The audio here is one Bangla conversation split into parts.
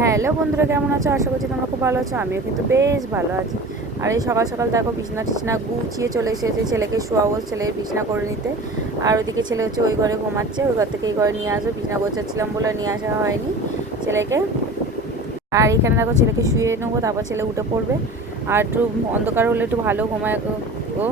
হ্যালো বন্ধুরা, কেমন আছো? আশা করছি তোমরা খুব ভালো আছো। আমিও কিন্তু বেশ ভালো আছি। আর এই সকাল সকাল দেখো বিছনা টিছনা গুছিয়ে চলে এসেছে, ছেলেকে শোয়াবো, ছেলের বিছনা করে নিতে। আর ওইদিকে ছেলে হচ্ছে ওই ঘরে ঘুমাচ্ছে, ওই ঘর থেকে এই ঘরে নিয়ে আসবো। বিছনা গোছাচ্ছিলাম বলে নিয়ে আসা হয়নি ছেলেকে। আর এখানে দেখো ছেলেকে শুয়ে নেবো, তারপর ছেলে উঠে পড়বে। আর একটু অন্ধকার হলে একটু ভালো ঘুমায় ও।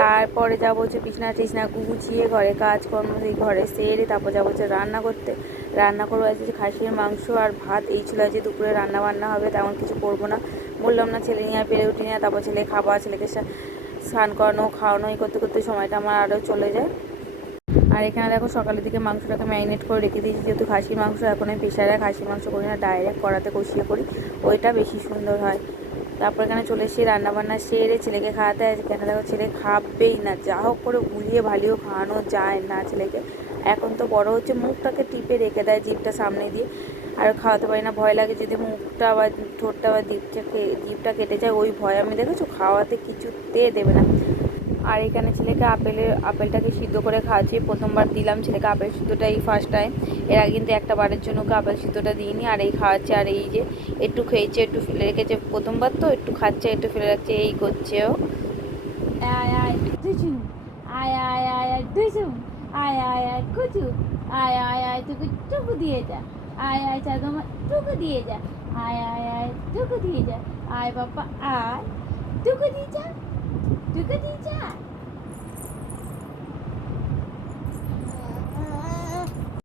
তারপরে যাবো হচ্ছে বিছনা টিছনা গুছিয়ে ঘরে কাজকর্ম সেই ঘরে সেরে তারপর যাবো হচ্ছে রান্না করতে। রান্না করবো আজকে খাসির মাংস আর ভাত, এই ছিল আজকে দুপুরে রান্না বান্না হবে। তেমন কিছু করবো না, বললাম না ছেলে নিয়ে আর পেরে উঠি না। তারপর ছেলে খাবার, ছেলেকে স্নান করানো খাওয়ানো এই করতে করতে সময়টা আমার আরও চলে যায়। আর এখানে দেখো সকালের দিকে মাংসটাকে ম্যারিনেট করে রেখে দিয়েছি, যেহেতু খাসির মাংস। এখন আমি প্রেশারে খাসির মাংস করি না, ডাইরেক্ট কড়াতে কষিয়ে করি, ওইটা বেশি সুন্দর হয়। তারপর এখানে চলে এসেছি রান্নাবান্না সেরে ছেলেকে খাওয়াতে। এখানে দেখো ছেলে খাবেই না, যা হোক করে বুঝিয়ে ভালিও খাওয়ানো যায় না ছেলেকে। এখন তো বড় হচ্ছে, মুখটাকে টিপে রেখে দেয় জিভটা সামনে দিয়ে। আর খাওয়াতে পারি না, ভয় লাগে যদি মুখটা বা ঠোঁটটা বা জিভটা কেটে যায়, ওই ভয় আমি দেখেছো খাওয়াতে কিছুতে দেবে না। আর এখানে ছেলেকে আপেলটাকে সিদ্ধ করে খাওয়াচ্ছি। প্রথমবার দিলাম ছেলেকে আপেল সিদ্ধটা, এই ফার্স্ট টাইম। এর আগে কিন্তু একটা বারের জন্য ওকে আপেল সিদ্ধটা দিইনি। আর এই খাওয়াচ্ছে, আর এই যে একটু খেয়েছে, একটু ফেলে রেখেছে, প্রথমবার তো একটু খাচ্ছে একটু ফেলে রাখছে, এই করছে ও। আয় আয় টুচু, আয় আয় আয় আয় টুচু, আয় আয় আয় কুচু, আয় আয় আয় টুকু টুকু দিয়ে যা, আয় আয় চাদমা টুকু দিয়ে যা, আয় আয় আয় টুকু দিয়ে যা, আয় বাবা আয় টুকু দিয়ে যা, টুকু দিয়ে যা,